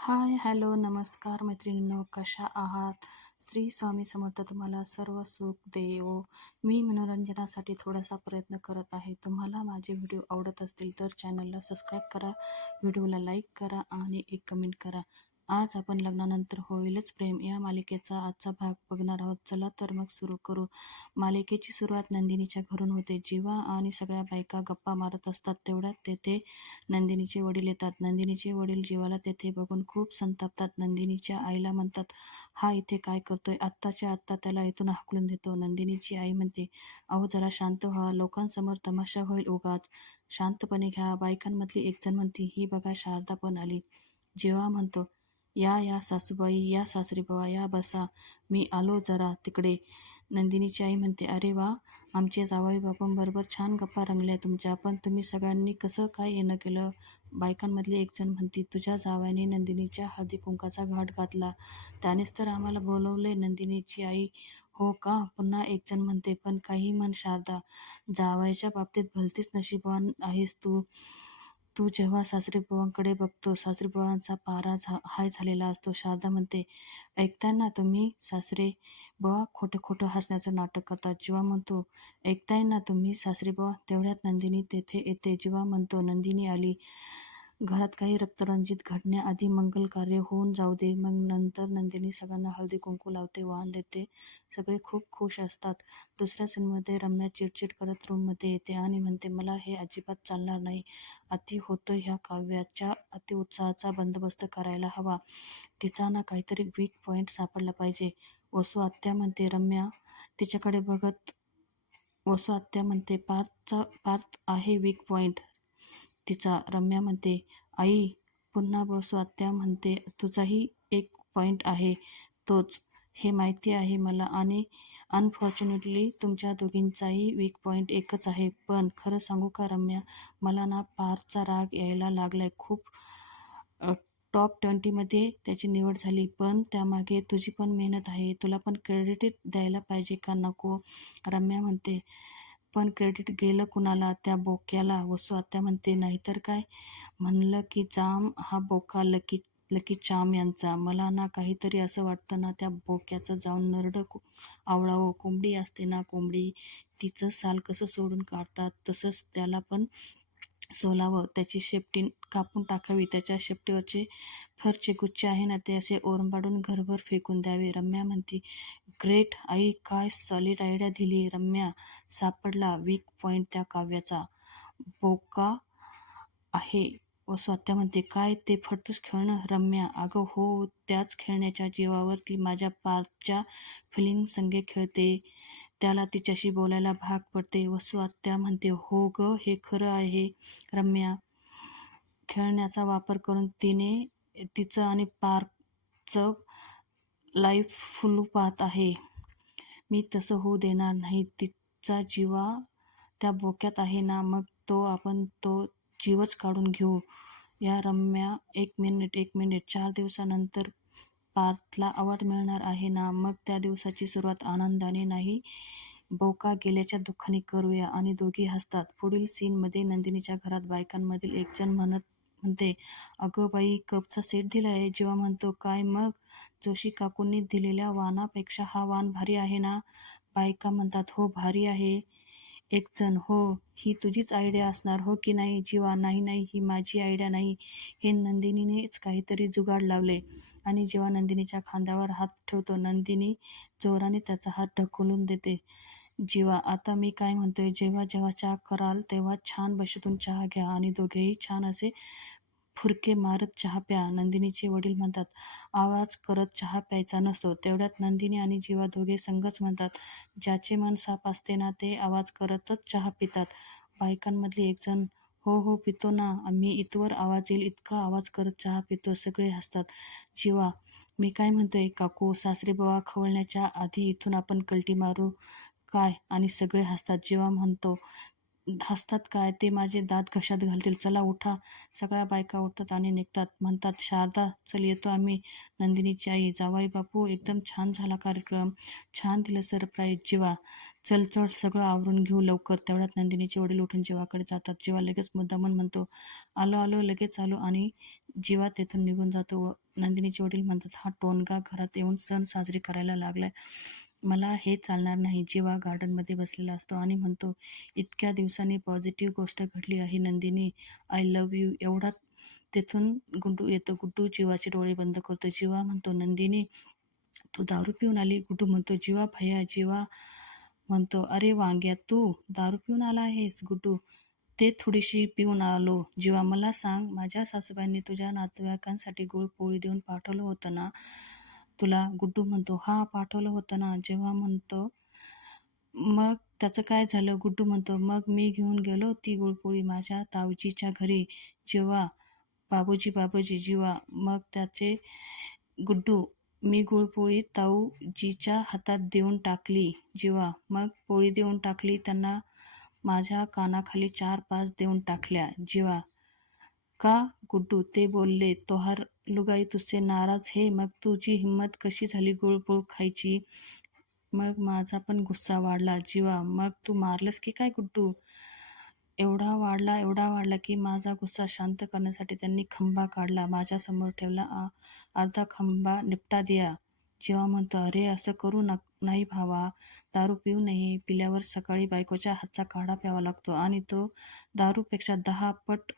Hi hello नमस्कार मैत्रिणींनो कशा आहात? श्री स्वामी समर्थ तुम्हाला सर्व सुख देवो. मी मनोरंजनासाठी थोडासा प्रयत्न करत आहे. तुम्हाला माझे व्हिडिओ आवडत असतील तर चॅनलला सबस्क्राईब करा व्हिडिओला लाईक करा आणि एक कमेंट करा. आज आपण लग्नानंतर होईलच प्रेम. या मालिकेचा आजचा भाग बघणार आहोत. चला तर मग सुरू करू. मालिकेची सुरुवात नंदिनीच्या घरून होते. जीवा आणि सगळ्या बायका गप्पा मारत असतात तेवढ्यात तेथे नंदिनीचे वडील येतात. नंदिनीचे वडील जीवाला तेथे बघून खूप संतापतात. नंदिनीच्या आईला म्हणतात हा इथे काय करतोय? आत्ताच्या आत्ता त्याला इथून हाकलून देतो. नंदिनीची आई म्हणते अहो जरा शांत व्हा. लोकांसमोर तमाशा होईल उगाच. शांतपणे घ्या. बायकांमधली एकजण म्हणती ही बघा शारदा पण आली. जेव्हा म्हणतो या या सासूबाई या सासरी बाबा या बसा. मी आलो जरा तिकडे. नंदिनीची आई म्हणते अरे वा आमचे जावई बापांबरोबर छान गप्पा रंगल्या तुमच्या. पण तुम्ही सगळ्यांनी कसं काय येणं केलं? बायकांमधली एक जण म्हणते तुझ्या जावयाने नंदिनीच्या हळदी कुंकाचा घाट घातला. त्यानेच तर आम्हाला बोलवले नंदिनीची आई. हो का? पुन्हा एक जण म्हणते पण काही म्हण शारदा. जावायच्या बाबतीत भलतीच नशीबवान आहेस तू. तू जेव्हा सासरीबुवांकडे बघतो सासरीबुवांचा पारा झा हाय झालेला असतो. शारदा म्हणते ऐकताना तुम्ही सासरे बुवा खोटं खोटं हसण्याचं नाटक करतात. जेव्हा म्हणतो ऐकताय ना तुम्ही सासरेबुवा तेवढ्यात नंदिनी तेथे येते. जेव्हा म्हणतो नंदिनी आली घरात काही रक्तरंजित घडण्याआधी मंगल कार्य होऊन जाऊ दे. मग नंतर नंदिनी सगळ्यांना हळदी कुंकू लावते वाहन देते. सगळे खूप खुश असतात. दुसऱ्या सीनमध्ये रम्या चिडचिड करत रूममध्ये येते आणि म्हणते मला हे अजिबात चालणार नाही. अति होतं ह्या काव्याच्या अतिउत्साहाचा बंदोबस्त करायला हवा. तिचा ना काहीतरी वीक पॉईंट सापडला पाहिजे. वसू आत्या म्हणते रम्या तिच्याकडे बघत वसू आत्या म्हणते पार्थचा पार्थ आहे वीक पॉईंट तिचा रम्या म्हणते आई पुन्हा बसू आत्या म्हणते तुझाही एक पॉईंट आहे तोच. हे माहिती आहे मला आणि अनफॉर्च्युनेटली तुमच्या दोघींचाही वीक पॉईंट एकच आहे. पण खरं सांगू का रम्या मला ना पारचा राग यायला लागलाय. खूप टॉप ट्वेंटीमध्ये त्याची निवड झाली. पण त्यामागे तुझी पण मेहनत आहे. तुला पण क्रेडिट द्यायला पाहिजे का नको? रम्या म्हणते पण क्रेडिट गेलं कुणाला? त्या बोक्याला वसू आत्या म्हणते नाहीतर काय? म्हणलं की जाम हा बोका लकी लकी चाम यांचा. मला ना काहीतरी असं वाटतं ना त्या बोक्याचं जाऊन नरड आवळावं. कोंबडी असते ना कोंबडी तिचं साल कसं सोडून काढतात? तसंच त्याला पण सोलावं. त्याची शेपटी कापून टाकावी. त्याच्या शेपटीवरचे फरचे गुच्छ आहे ना ते असे ओरंबाडून घरभर फेकून द्यावे. रम्या म्हणती ग्रेट आई काय सॉलिड आयडिया दिली रम्या. सापडला वीक पॉईंट त्या काव्याचा. बोका आहे. व स्वतः म्हणते काय ते फटूस खेळणं रम्या? अगं हो त्याच खेळण्याच्या जीवावर ती माझ्या पार्कच्या फिलिंग संगे खेळते. त्याला तिच्याशी बोलायला भाग पडते. वसू आत्या म्हणते हो ग हे खरं आहे. रम्या खेळण्याचा वापर करून तिने तिचं आणि पार्कचं लाईफ फुलू पाहत आहे. मी तसं होऊ देणार नाही. तिचा जीवा त्या बोक्यात आहे ना मग तो आपण तो जीवच काढून घेऊ. या रम्या एक मिनिट एक मिनिट. चार दिवसानंतर पार्थला अवॉर्ड मिळणार आहे ना? मग त्या दिवसाची सुरुवात आनंदाने नाही? बोका गेल्याच्या दुःखाने करूया. आणि दोघी हसतात. पुढील सीनमध्ये नंदिनीच्या घरात बायकांमधील एकजण म्हणत म्हणते अगं बाई कपचा सेट दिला आहे जेव्हा म्हणतो काय मग? जोशी काकूंनी दिलेल्या वानापेक्षा हा वान भारी आहे ना? बायका म्हणतात हो भारी आहे. एकजण हो ही तुझीच आयडिया असणार हो की नाही? जीवा नाही नाही ही माझी आयडिया नाही. हे नंदिनीनेच काहीतरी जुगाड लावले आणि जेव्हा नंदिनीच्या खांद्यावर हात ठेवतो नंदिनी जोराने त्याचा हात ढकलून देते. जीवा आता मी काय म्हणतोय? जेव्हा जेव्हा चहा कराल तेव्हा छान बशीतून चहा घ्या आणि दोघेही छान असे फुरके मारत चहा प्या नंदिनीचे वडील म्हणतात आवाज करत चहा प्यायचा नसतो. तेवढ्यात नंदिनी आणि जीवा दोघे संगच म्हणतात ज्याचे मन साप असते ना ते आवाज करतच चहा पितात. बायकांमधली एकजण हो हो पितो ना आम्ही इतवर आवाज येईल इतका आवाज करत चहा पितो सगळे हसतात. जीवा मी काय म्हणतोय काकू सासरे बाबा खवळण्याच्या आधी इथून आपण कलटी मारू काय? आणि सगळे हसतात. जेव्हा म्हणतो हसतात काय? ते माझे दात घशात घालतील. चला उठा. सगळ्या बायका उठतात आणि निघतात. म्हणतात शारदा चल येतो आम्ही. नंदिनीची आई जावाई बापू एकदम छान झाला कार्यक्रम. छान दिलं सरप्राईज. जीवा. चल चल सगळं आवरून घेऊ लवकर. तेवढ्यात नंदिनीचे वडील उठून जीवाकडे जातात. जीवा लगेच मुद्दामन म्हणतो आलो आलो लगेच आलो. आणि जीवा तेथून निघून जातो व नंदिनीचे वडील म्हणतात हा टोनगा घरात येऊन सण साजरी करायला लागलाय. मला हे चालणार नाही. जेव्हा गार्डनमध्ये बसलेला असतो आणि म्हणतो इतक्या दिवसांनी पॉझिटिव्ह गोष्ट घडली आहे नंदिनी आय लव यू. एवढा तिथून गुड्डू येतो. गुड्डू जीवाचे डोळे बंद करतो. जीवा म्हणतो नंदिनी तू दारू पिऊन आली. गुड्डू म्हणतो जीवा भैया जीवा. म्हणतो अरे वांग्या तू दारू पिऊन आला आहेस? गुड्डू ते थोडीशी पिऊन आलो. जीवा मला सांग माझ्या सासूबाईंनी तुझ्या नातेवाईकांसाठी गुळ पोळी देऊन पाठवलं होतं ना? तुला गुड्डू म्हणतो हा पाठवलं होतं ना. जेव्हा म्हणतो मग त्याचं काय झालं? गुड्डू म्हणतो मग मी घेऊन गेलो ती गुळपोळी माझ्या तावजीच्या घरी. जेव्हा बाबूजी बाबूजी जीवा मग त्याचे गुड्डू मी गुळपोळी ताऊजीच्या हातात देऊन टाकली. जीवा मग पोळी देऊन टाकली त्यांना माझ्या कानाखाली चार पाच देऊन टाकल्या. जीवा का गुड्डू ते बोलले तोहार लुगाई तुझे नाराज हे मग तुझी हिंमत कशी झाली? गोळपोळ खायची. मग माझा पण गुस्सा वाढला. जीवा मग तू मारलंस की काय गुड्डू? एवढा वाढला एवढा वाढला की माझा गुस्सा शांत करण्यासाठी त्यांनी खंबा काढला. माझ्यासमोर ठेवला. आ- अर्धा खंबा निपटा दिया. जेव्हा म्हणतो अरे असं करू नक नाही भावा. दारू पिऊ नये. पिल्यावर सकाळी बायकोच्या हातचा काढा प्यावा लागतो आणि तो दारूपेक्षा दहा पट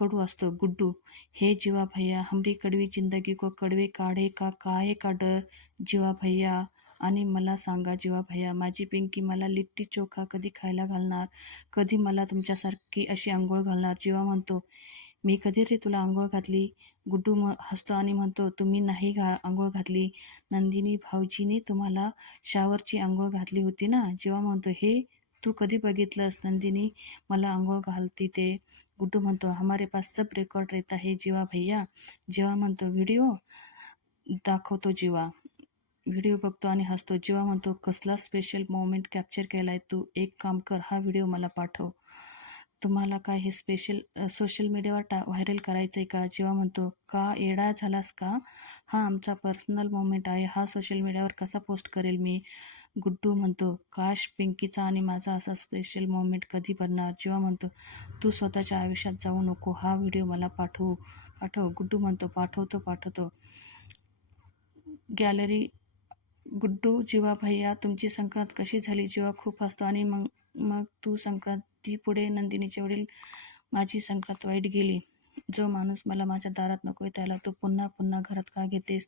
कडू असतो गुड्डू हे जीवा भैया हमरी कड़वी जिंदगी को कड़वे काढे का काहे का डर जीवा भैया आणि मला सांगा जीवा भैया माझी पिंकी मला लिट्टी चोखा कधी खायला घालणार कधी मला तुमच्यासारखी अशी आंघोळ घालणार जीवा म्हणतो मी कधी रे तुला आंघोळ घातली गुड्डू म हसतो आणि म्हणतो तुम्ही नाही घा आंघोळ घातली नंदिनी भाऊजीने तुम्हाला शावरची आंघोळ घातली होती ना जेव्हा म्हणतो हे तू कधी बघितलंस नंदिनी मला आंघोळ घालती ते गुड्डू म्हणतो हमारे पास सब रेकॉर्ड रहता है जीवा भैया. जेव्हा म्हणतो व्हिडिओ दाखवतो जीवा. व्हिडिओ बघतो आणि हसतो. जीवा म्हणतो कसला स्पेशल मोमेंट कॅप्चर केला आहे तू? एक काम कर हा व्हिडिओ मला पाठव. तुम्हाला काय हे स्पेशल सोशल मीडियावर टा व्हायरल करायचं आहे का? जेव्हा म्हणतो का येडा झालास का? हा आमचा पर्सनल मोमेंट आहे. हा सोशल मीडियावर कसा पोस्ट करेल मी? गुड्डू म्हणतो काश पिंकीचा आणि माझा असा स्पेशल मोमेंट कधी बनणार जेव्हा म्हणतो तू स्वतःच्या आयुष्यात जाऊ नको हा व्हिडिओ मला पाठवू पाठव. गुड्डू म्हणतो पाठवतो पाठवतो. गॅलरी गुड्डू जीवा भैया तुमची संक्रांत कशी झाली? जीवा खूप हसतो आणि मग मग तू संक्रांती पुढे नंदिनीचे वडील माझी संक्रांत वाईट गेली. जो माणूस मला माझ्या दारात नकोय त्याला तू पुन्हा पुन्हा घरात का घेतेस?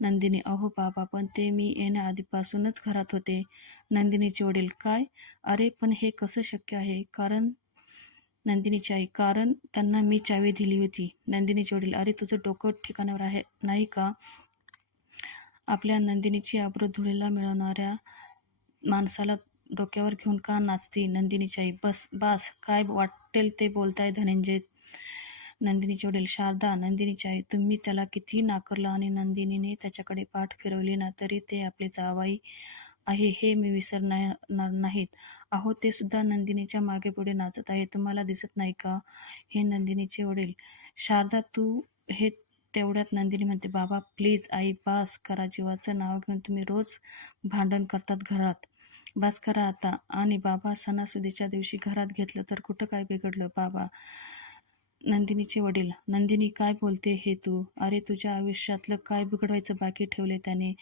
नंदिनी अहो बाबा पण ते मी येण्याआधीपासूनच घरात होते. नंदिनीचे वडील काय? अरे पण हे कसं शक्य आहे? कारण नंदिनीची आई कारण त्यांना मी चावी दिली होती. नंदिनीचे वडील अरे तुझं डोकं ठिकाणावर आहे नाही का? आपल्या नंदिनीची आबरू धुळीला मिळवणाऱ्या माणसाला डोक्यावर घेऊन का नाचती नंदिनीची आई? बस बास काय वाटेल ते बोलताय धनंजय? नंदिनीचे वडील शारदा नंदिनीची आई तुम्ही त्याला कितीही नाकारलं आणि नंदिनीने त्याच्याकडे पाठ फिरवली ना तरी ते आपले जावाई आहे हे मी विसरणार नाहीत. अहो ते सुद्धा नंदिनीच्या मागे पुढे नाचत आहे तुम्हाला दिसत नाही का? हे नंदिनीचे वडील. शारदा तू हे तेवढ्यात नंदिनी म्हणते बाबा प्लीज आई बास करा जीवाचं नाव घेऊन तुम्ही रोज भांडण करतात घरात. बास करा आता. आणि बाबा सणासुदीच्या दिवशी घरात घेतलं तर कुठं काय बिघडलं? बाबा नंदिनीचे वडील नंदिनी काय बोलते हे तू? अरे तुझ्या आयुष्यातलं काय बिघडवायचं बाकी ठेवले त्याने?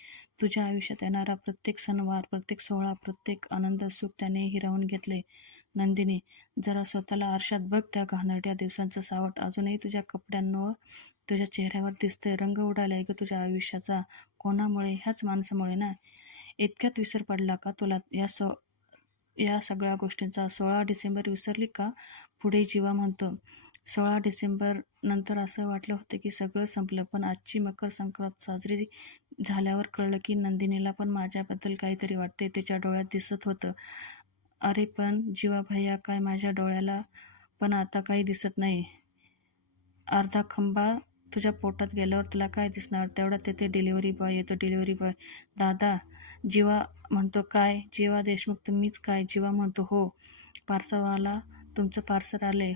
तुझ्या आयुष्यात येणारा प्रत्येक सणवार प्रत्येक सोहळा प्रत्येक आनंद सुख त्याने हिरावून घेतले. नंदिनी जरा स्वतःला आरशात बघ त्या घाणरट्या दिवसांचं सावट. अजूनही तुझ्या कपड्यांवर तुझ्या चेहऱ्यावर दिसतंय रंग उडालाय ग तुझ्या आयुष्याचा. कोणामुळे? ह्याच माणसामुळे ना? इतक्यात विसर पडला का तुला? या सो या सगळ्या गोष्टींचा सोळा डिसेंबर विसरली का? पुढे जीवा म्हणतो. सोळा डिसेंबर नंतर असं वाटलं होतं की सगळं संपलं. पण आजची मकर संक्रांत साजरी झाल्यावर कळलं की नंदिनीला पण माझ्याबद्दल काहीतरी वाटते तिच्या डोळ्यात दिसत होतं. अरे पण जीवा भैया काय माझ्या डोळ्याला पण आता काही दिसत नाही. अर्धा खंबा तुझ्या पोटात गेल्यावर तुला काय दिसणार तेवढ्यात तेथे डिलिव्हरी बॉय येतो. डिलिव्हरी बॉय दादा जीवा म्हणतो काय? जीवा देशमुख तुम्हीच काय? जीवा म्हणतो हो. पार्सलवाला तुमचं पार्सल आले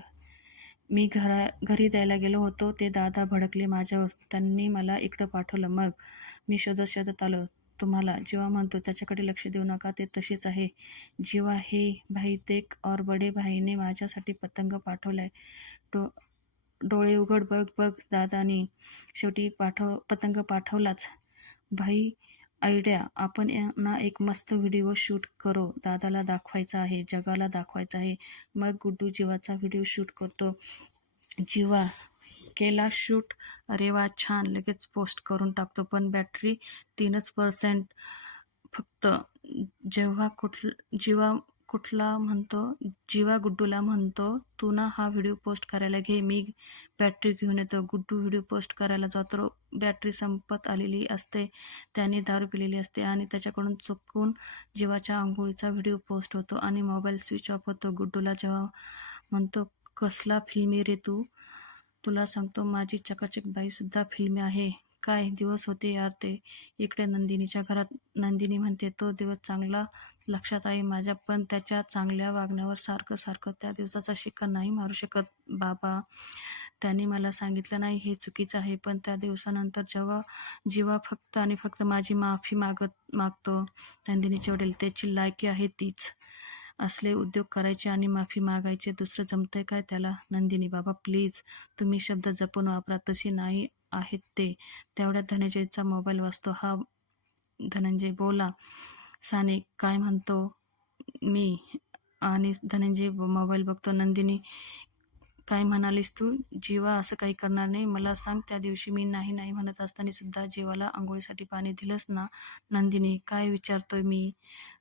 मी घरा घरी द्यायला गेलो होतो ते दादा भडकले माझ्यावर. त्यांनी मला इकडं पाठवलं. मग मी शोधत शोधत आलो. तुम्हाला जेव्हा म्हणतो त्याच्याकडे लक्ष देऊ नका ते तसेच आहे. जेव्हा हे भाई तेक और बडे भाईने माझ्यासाठी पतंग पाठवलाय डो डोळे उघड बघ बघ दादानी शेवटी पाठव पतंग पाठवलाच. भाई आयडिया. आपण ना एक मस्त व्हिडिओ शूट करो. दादाला दाखवायचा आहे जगाला दाखवायचा आहे. मग गुड्डू जीवाचा व्हिडिओ शूट करतो. जीवा केला शूट? अरे वा छान. लगेच पोस्ट करून टाकतो. पण बॅटरी तीनच पर्सेंट फक्त. जेव्हा कुठ जीवा कुठला म्हणतो जीवा गुड्डूला म्हणतो तू ना हा व्हिडिओ पोस्ट करायला घे मी बॅटरी घेऊन येतो. गुड्डू व्हिडिओ पोस्ट करायला जातो बॅटरी संपत आलेली असते त्याने दारू पिलेली असते आणि त्याच्याकडून चुकून जीवाच्या आंघोळीचा व्हिडिओ पोस्ट होतो आणि मोबाईल स्विच ऑफ होतो. गुड्डूला जेव्हा म्हणतो कसला फिल्मी रे तू? तुला सांगतो माझी चकाचक बाईसुद्धा फिल्मी आहे. काय दिवस होते यार ते. इकडे नंदिनीच्या घरात नंदिनी म्हणते तो दिवस चांगला लक्षात आहे माझ्या पण त्याच्या चांगल्या वागण्यावर सारखं सारखं त्या दिवसाचा शिक्का नाही मारू शकत बाबा. त्याने मला सांगितलं नाही हे चुकीचं आहे पण त्या दिवसानंतर जेव्हा जीवा फक्त आणि फक्त माझी माफी मागत मागतो नंदिनीचे वडील त्याची लायकी आहे तीच. असले उद्योग करायचे आणि माफी मागायचे दुसरं जमतंय काय त्याला? नंदिनी बाबा प्लीज तुम्ही शब्द जपून वापरा. तशी नाही आहेत ते. तेवढ्यात धनंजयचा मोबाईल वाजतो. हा धनंजय बोला. साने काय म्हणतो? मी आणि धनंजय मोबाईल बघतो. नंदिनी काय म्हणालीस तू? जीवा असं काही करणार नाही. मला सांग त्या दिवशी मी नाही नाही म्हणत असताना सुद्धा जीवाला आंघोळीसाठी पाणी दिलंच ना? नंदिनी काय विचारतोय मी?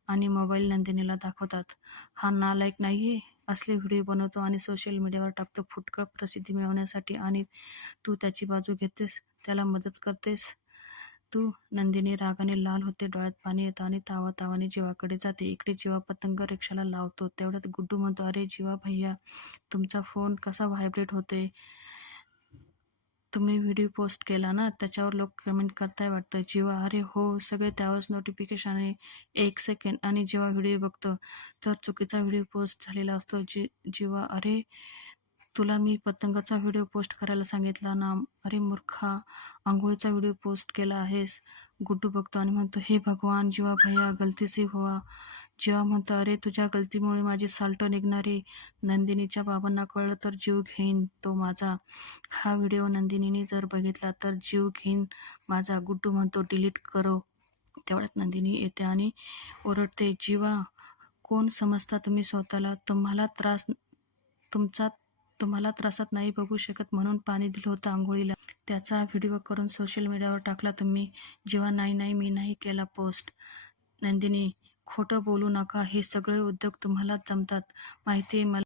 आणि मोबाईल नंदिनीला दाखवतात. हा नालायक नाही आहे असले व्हिडिओ बनवतो आणि सोशल मीडियावर टाकतो. फुटकळ प्रसिद्धी मिळवण्यासाठी आणि तू त्याची बाजू घेतेस त्याला मदत करतेस. तू नंदिनी रागाने लाल होते डोळ्यात पाणी येतं आणि तावा तावाने जीवाकडे जाते. इकडे जीवा पतंग रिक्षाला लावतो. तेवढ्यात गुड्डू म्हणतो अरे जीवा भैया तुमचा फोन कसा व्हायब्रेट होते तुम्ही व्हिडिओ पोस्ट केला ना त्याच्यावर लोक कमेंट करताय वाटतं. जेव्हा अरे हो सगळे त्यावरच नोटिफिकेशन आहे एक सेकंड आणि जेव्हा व्हिडिओ बघतो तर चुकीचा व्हिडिओ पोस्ट झालेला असतो. जी जेव्हा अरे तुला मी पतंगाचा व्हिडिओ पोस्ट करायला सांगितला ना अरे मूर्खा आंघोळीचा व्हिडिओ पोस्ट केला आहेस गुड्डू बघतो आणि म्हणतो हे भगवान जीवा भैया गलतीचे हुआ जेव्हा म्हणतो अरे तुझ्या गलतीमुळे माझी साल्टो निघणारे नंदिनीच्या बाबांना कळलं तर जीव घेईन तो माझा. हा व्हिडिओ नंदिनीने जर बघितला तर जीव घेईन माझा गुड्डू म्हणतो डिलीट करो. तेवढ्यात नंदिनी येते आणि ओरडते जीवा कोण समजता तुम्ही स्वतःला? तुम्हाला त्रास तुमचा तुम्हाला त्रासात नाही बघू शकत म्हणून पाणी दिलं होतं आंघोळीला. त्याचा व्हिडिओ करून सोशल मीडियावर टाकला तुम्ही. जेव्हा नाही नाही मी नाही केला पोस्ट. नंदिनी खोटं बोलू नका हे सगळे उद्योग तुम्हालाच जमतात. माहिती आहे मला